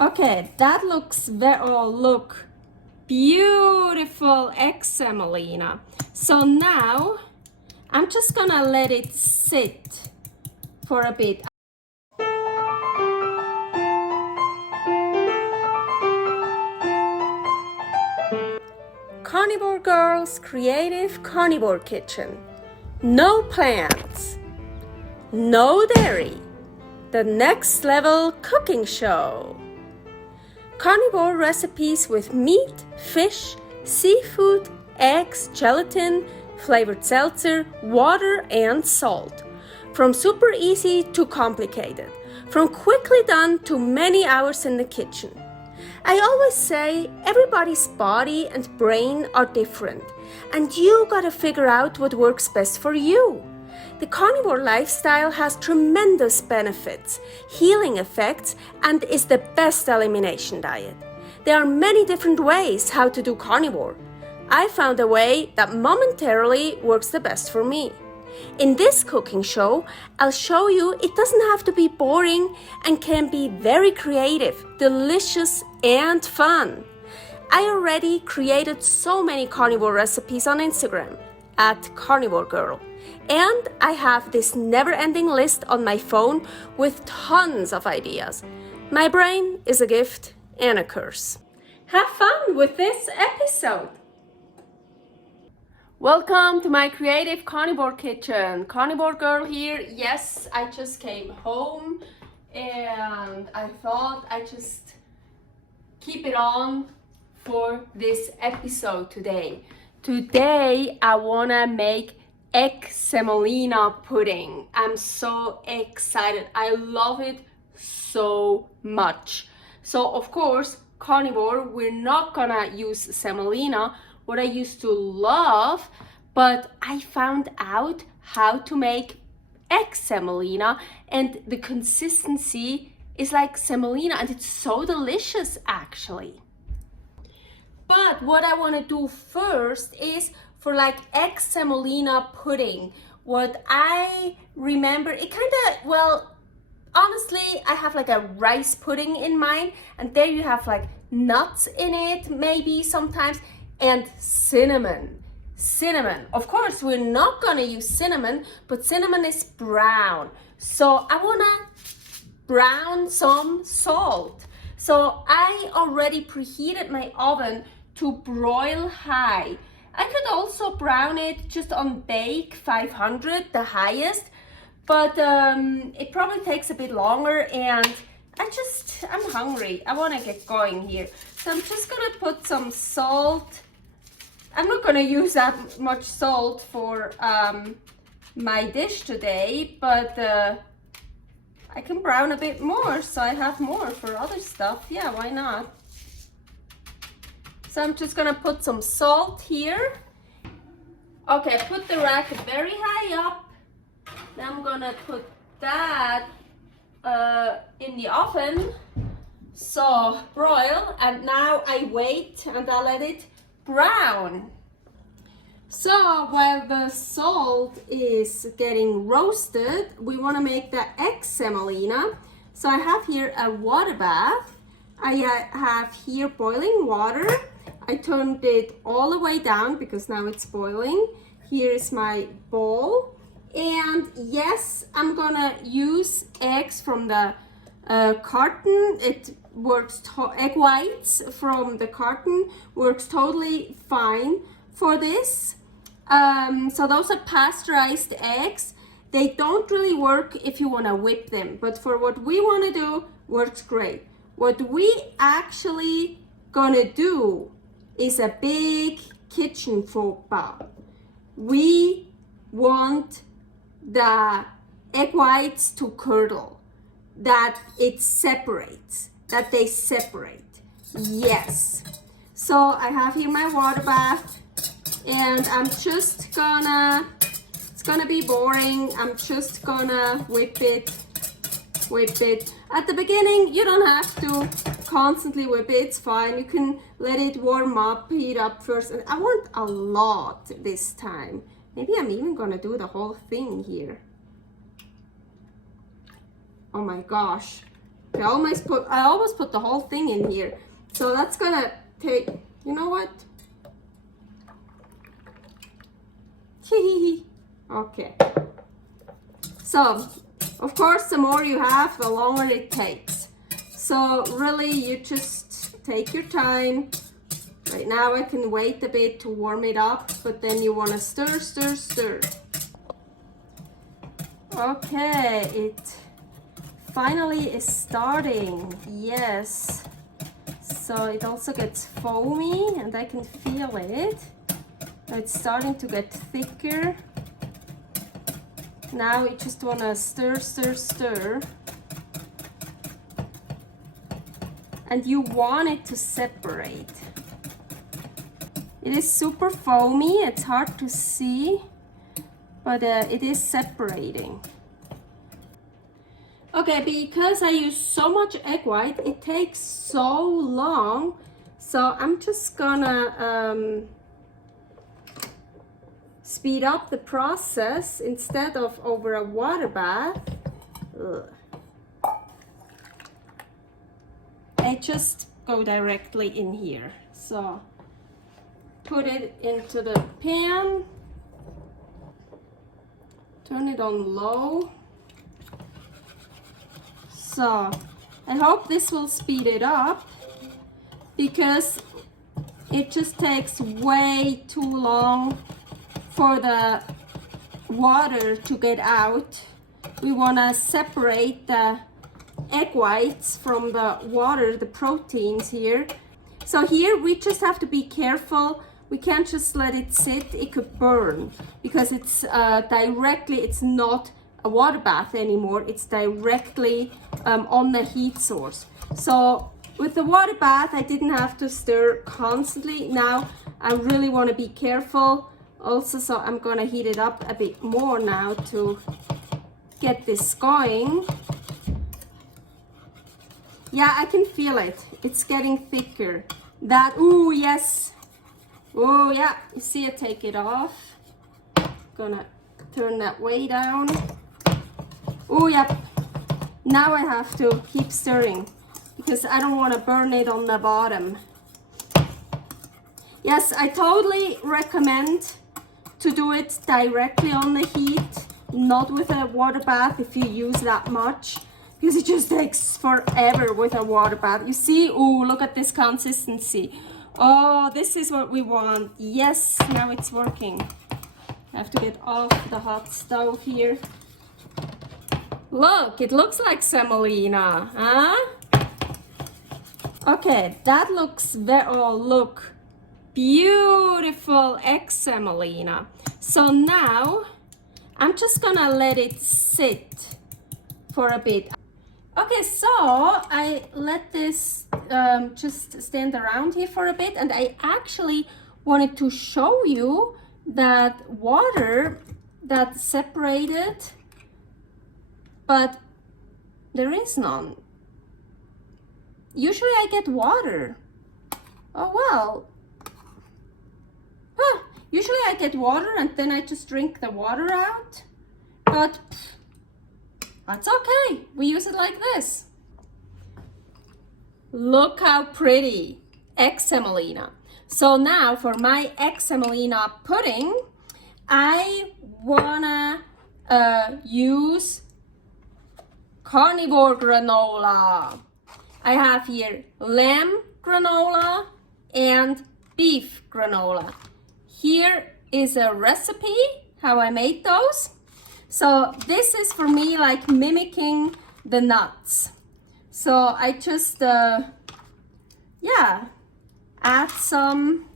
Okay, that looks look, beautiful egg semolina. So now I'm just gonna let it sit for a bit. Carnivore Girl's Creative Carnivore Kitchen. No plants, no dairy, the next level cooking show. Carnivore recipes with meat, fish, seafood, eggs, gelatin, flavored seltzer, water, and salt. From super easy to complicated, from quickly done to many hours in the kitchen. I always say everybody's body and brain are different, and you gotta figure out what works best for you. The carnivore lifestyle has tremendous benefits, healing effects, and is the best elimination diet. There are many different ways how to do carnivore. I found a way that momentarily works the best for me. In this cooking show, I'll show you it doesn't have to be boring and can be very creative, delicious, and fun. I already created so many carnivore recipes on Instagram at karnivorgirl. And I have this never-ending list on my phone with tons of ideas. My brain is a gift and a curse. Have fun with this episode. Welcome to my creative carnivore kitchen. Carnivore girl here. Yes, I just came home and I thought I'd just keep it on for this episode today. Today I wanna make egg semolina pudding. I'm so excited. I love it so much. So of course, carnivore, we're not gonna use semolina, what I used to love, but I found out how to make egg semolina, and the consistency is like semolina, and it's so delicious actually. But what I want to do first is for like egg semolina pudding. What I remember, it kind of, well, honestly, I have like a rice pudding in mind, and there you have like nuts in it, maybe sometimes, and cinnamon. Cinnamon. Of course, we're not gonna use cinnamon, but cinnamon is brown. So I wanna brown some salt. So I already preheated my oven to broil high. I could also brown it just on bake 500, the highest, but it probably takes a bit longer, and I'm hungry. I want to get going here. So I'm just gonna put some salt. I'm not gonna use that much salt for my dish today, but I can brown a bit more so I have more for other stuff. Yeah, why not? So I'm just gonna put some salt here. Okay, I put the rack very high up. Then I'm gonna put that in the oven. So broil, and now I wait and I let it brown. So while the salt is getting roasted, we want to make the egg semolina. So I have here a water bath. I have here boiling water. I turned it all the way down because now it's boiling. Here is my bowl. And yes, I'm gonna use eggs from the carton. It works, egg whites from the carton works totally fine for this. So those are pasteurized eggs. They don't really work if you want to whip them, but for what we want to do, works great. What we actually gonna do is a big kitchen faux pas. We want the egg whites to curdle, that it separates, that they separate. Yes. So I have here my water bath, and I'm just gonna, it's gonna be boring. I'm just gonna whip it. At the beginning, you don't have to constantly whip it, it's fine. You can let it warm up, heat up first. And I want a lot this time. Maybe I'm even gonna do the whole thing here. Oh my gosh. I almost put the whole thing in here. So that's gonna take, you know what? Okay. So, of course, the more you have, the longer it takes. So really, you just take your time. Right now I can wait a bit to warm it up, but then you want to stir, stir, stir. Okay, it finally is starting. Yes. So it also gets foamy and I can feel it. It's starting to get thicker. Now you just want to stir, stir, stir. And you want it to separate. It is super foamy, it's hard to see, but it is separating. Okay, because I use so much egg white, it takes so long. So I'm just gonna speed up the process instead of over a water bath. I just go directly in here. So put it into the pan, turn it on low. So I hope this will speed it up because it just takes way too long for the water to get out. We want to separate the egg whites from the water, the proteins here. So here we just have to be careful. We can't just let it sit, it could burn because it's it's not a water bath anymore, it's directly on the heat source. So with the water bath, I didn't have to stir constantly. Now I really want to be careful also, so I'm gonna heat it up a bit more now to get this going. Yeah, I can feel it. It's getting thicker. That, ooh, yes. Oh, yeah, you see it, take it off. Gonna turn that way down. Oh, yep. Now I have to keep stirring because I don't want to burn it on the bottom. Yes, I totally recommend to do it directly on the heat, not with a water bath if you use that much, because it just takes forever with a water bath. You see, oh, look at this consistency. Oh, this is what we want. Yes, now it's working. I have to get off the hot stove here. Look, it looks like semolina, huh? Okay, that looks oh, look. Beautiful egg semolina. So now I'm just gonna let it sit for a bit. Okay, so I let this just stand around here for a bit, and I actually wanted to show you that water that separated, but there is none. Usually I get water. Oh well. Huh. Usually I get water and then I just drink the water out, but that's okay. We use it like this. Look how pretty. Egg semolina. So now for my egg semolina pudding, I wanna use carnivore granola. I have here lamb granola and beef granola. Here is a recipe how I made those. So this is for me like mimicking the nuts. So I just yeah, add some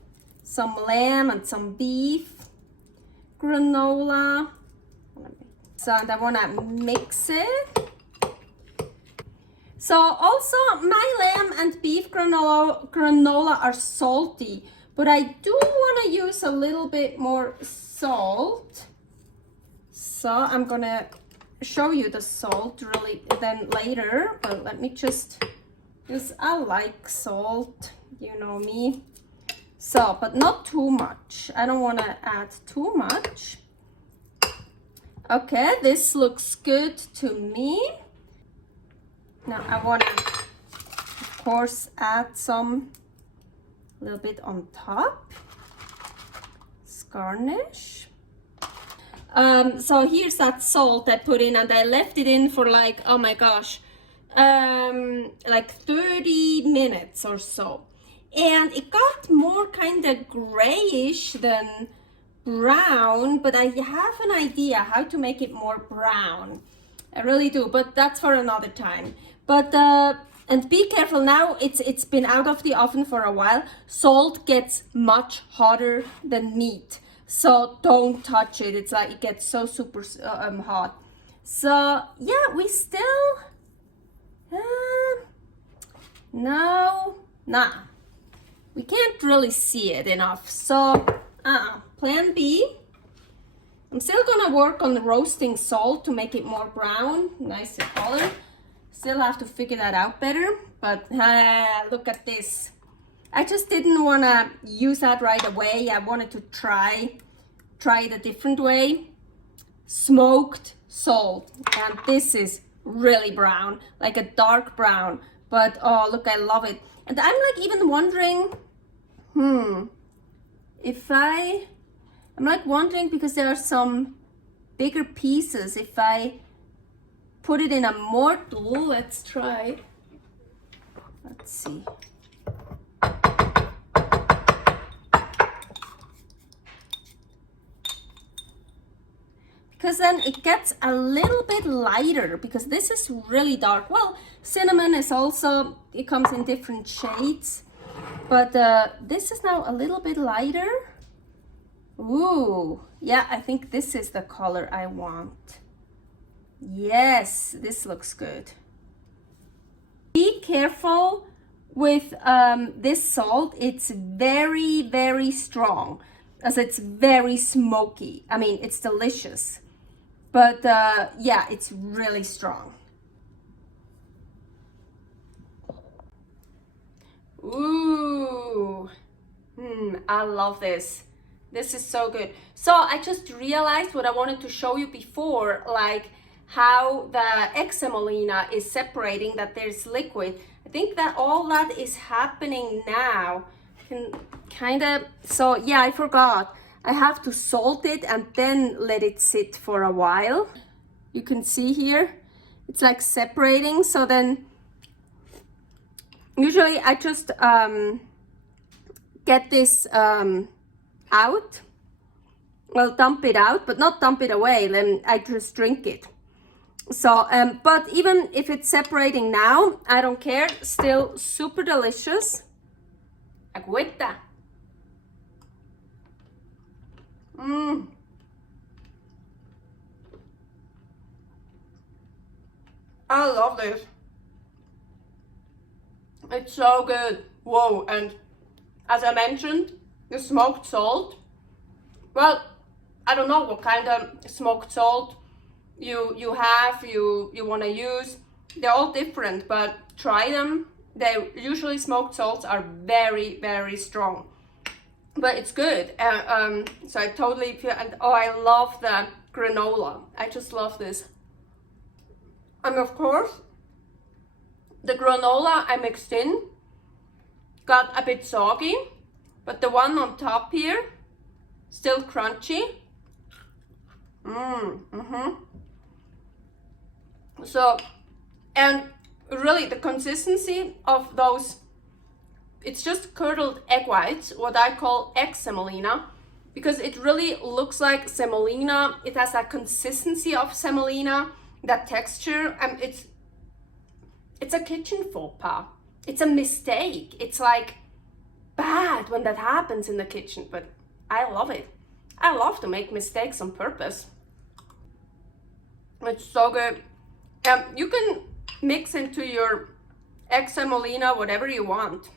lamb and some beef granola. So I want to mix it. So also my lamb and beef granola are salty, but I do want to use a little bit more salt. So I'm gonna show you the salt really then later, but let me just, because I like salt, you know me. So, but not too much. I don't want to add too much. Okay, this looks good to me. Now I want to, of course, add some, a little bit on top. Garnish. So here's that salt I put in, and I left it in for like, oh my gosh, like 30 minutes or so. And it got more kind of grayish than brown, but I have an idea how to make it more brown. I really do, but that's for another time. But and be careful now, it's been out of the oven for a while. Salt gets much hotter than meat, so don't touch it. It's like it gets so super hot. So yeah, we still we can't really see it enough. So plan B. I'm still gonna work on the roasting salt to make it more brown, nicer color. Still have to figure that out better, but look at this. I just didn't want to use that right away. I wanted to try it a different way. Smoked salt, and this is really brown, like a dark brown, but oh look, I love it. And I'm like even wondering, if I'm like wondering, because there are some bigger pieces, if I put it in a mortar. Let's try. Let's see. Because then it gets a little bit lighter, because this is really dark. Well, cinnamon is also, it comes in different shades, but this is now a little bit lighter. Ooh, yeah, I think this is the color I want. Yes, this looks good. Be careful with this salt. It's very, very strong, as it's very smoky. I mean, it's delicious, but yeah, it's really strong. Ooh, I love this. This is so good. So I just realized what I wanted to show you before, like how the egg semolina is separating, that there's liquid. I think that all that is happening now. Can kind of, so yeah, I forgot. I have to salt it and then let it sit for a while. You can see here, it's like separating. So then usually I just get this out. Well, dump it out, but not dump it away. Then I just drink it. So, but even if it's separating now, I don't care. Still super delicious. Agüita. I love this. It's so good. Whoa, and as I mentioned, the smoked salt. Well, I don't know what kind of smoked salt you want to use. They're all different, but try them. They usually, smoked salts are very, very strong, but it's good. So I totally feel, and oh, I love the granola. I just love this. And of course, the granola I mixed in got a bit soggy, but the one on top here, still crunchy. So, and really the consistency of those, it's just curdled egg whites, what I call egg semolina, because it really looks like semolina. It has that consistency of semolina, that texture, and it's a kitchen faux pas. It's a mistake. It's like bad when that happens in the kitchen, but I love it. I love to make mistakes on purpose. It's so good. You can mix into your egg semolina whatever you want.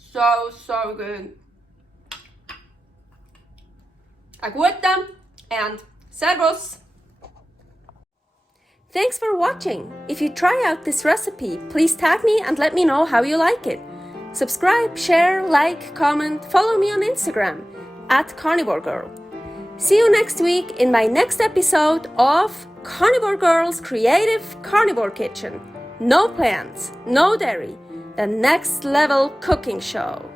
So good. Agüita and servus. Thanks for watching. If you try out this recipe, please tag me and let me know how you like it. Subscribe, share, like, comment, follow me on Instagram @carnivorgirl. See you next week in my next episode of Carnivore Girl's Creative Carnivore Kitchen. No plants, no dairy, the next level cooking show.